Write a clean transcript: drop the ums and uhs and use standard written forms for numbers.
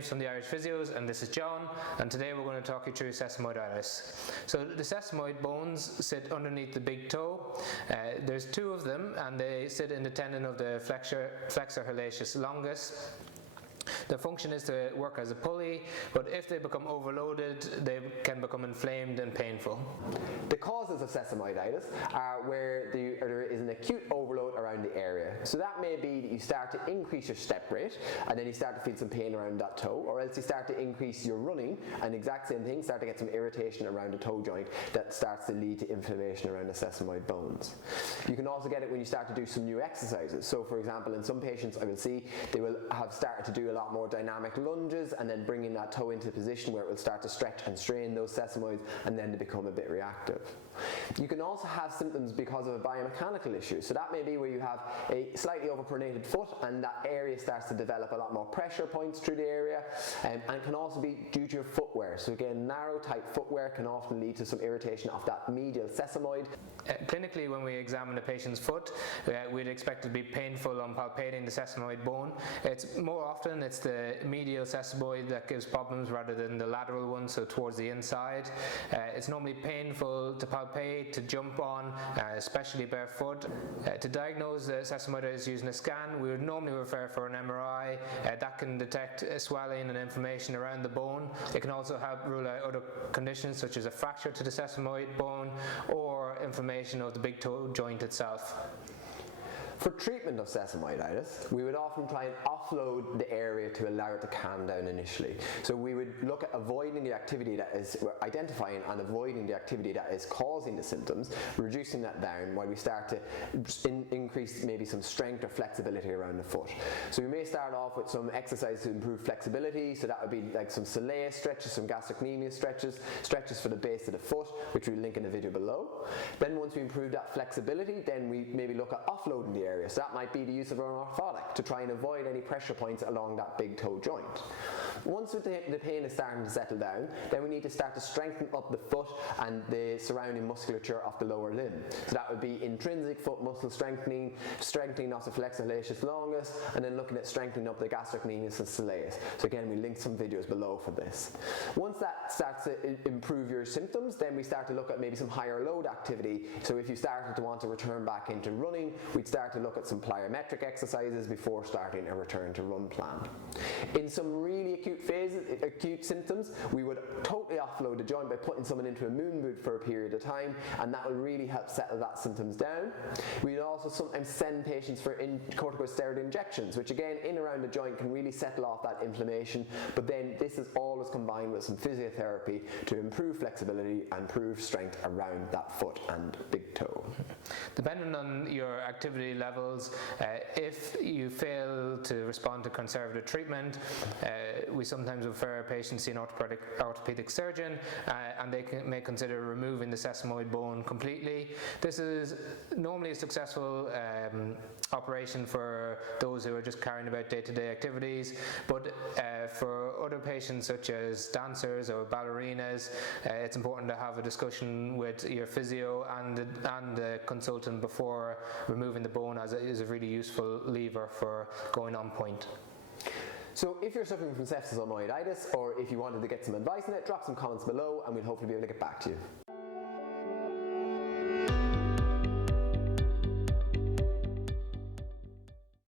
James from the Irish Physios, and this is John, and today we're going to talk you through sesamoiditis. So the sesamoid bones sit underneath the big toe. There's two of them, and they sit in the tendon of the flexor hallucis longus. Their function is to work as a pulley, but if they become overloaded, they can become inflamed and painful. The causes of sesamoiditis are where there is an acute overload around the area. So that may be that you start to increase your step rate and then you start to feel some pain around that toe, or else you start to increase your running and exact same thing, start to get some irritation around the toe joint that starts to lead to inflammation around the sesamoid bones. You can also get it when you start to do some new exercises. So for example, in some patients I will see they will have started to do a lot more dynamic lunges and then bringing that toe into a position where it will start to stretch and strain those sesamoids and then to become a bit reactive. You can also have symptoms because of a biomechanical issue. So that may be where you have a slightly overpronated foot and that area starts to develop a lot more pressure points through the area, and it can also be due to your footwear. So again, narrow tight footwear can often lead to some irritation of that medial sesamoid. Clinically, when we examine a patient's foot, we'd expect it to be painful on palpating the sesamoid bone. More often it's the medial sesamoid that gives problems rather than the lateral one, so towards the inside. It's normally painful to palpate, to jump on, especially barefoot. To diagnose sesamoiditis using a scan, we would normally refer for an MRI. That can detect swelling and inflammation around the bone. It can also help rule out other conditions such as a fracture to the sesamoid bone or inflammation of the big toe joint itself. For treatment of sesamoiditis, we would often try and offload the area to allow it to calm down initially. So we would look at avoiding the activity that is, identifying and avoiding the activity that is causing the symptoms, reducing that down while we start to increase maybe some strength or flexibility around the foot. So we may start off with some exercises to improve flexibility, so that would be like some soleus stretches, some gastrocnemius stretches for the base of the foot, which we'll link in the video below. Then once we improve that flexibility, then we maybe look at offloading the area. So that might be the use of an orthotic to try and avoid any pressure points along that big toe joint. Once the pain is starting to settle down, then we need to start to strengthen up the foot and the surrounding musculature of the lower limb. So that would be intrinsic foot muscle strengthening, strengthening of the flexor hallucis longus, and then looking at strengthening up the gastrocnemius and soleus. So again, we link some videos below for this. Once that starts to improve your symptoms, then we start to look at maybe some higher load activity. So if you started to want to return back into running, we'd start to look at some plyometric exercises before starting a return to run plan. In some really acute symptoms, we would totally offload the joint by putting someone into a moon boot for a period of time, and that will really help settle that symptoms down. We'd also sometimes send patients for corticosteroid injections, which again in around the joint can really settle off that inflammation, but then this is always combined with some physiotherapy to improve flexibility and improve strength around that foot and big toe. Depending on your activity levels, if you fail to respond to conservative treatment, we sometimes refer patients to an orthopedic surgeon, and they may consider removing the sesamoid bone completely. This is normally a successful operation for those who are just carrying about day-to-day activities, but for other patients such as dancers or ballerinas, it's important to have a discussion with your physio and the consultant before removing the bone, as it is a really useful lever for going on point. So if you're suffering from sesamoiditis, or if you wanted to get some advice on it, drop some comments below and we'll hopefully be able to get back to you.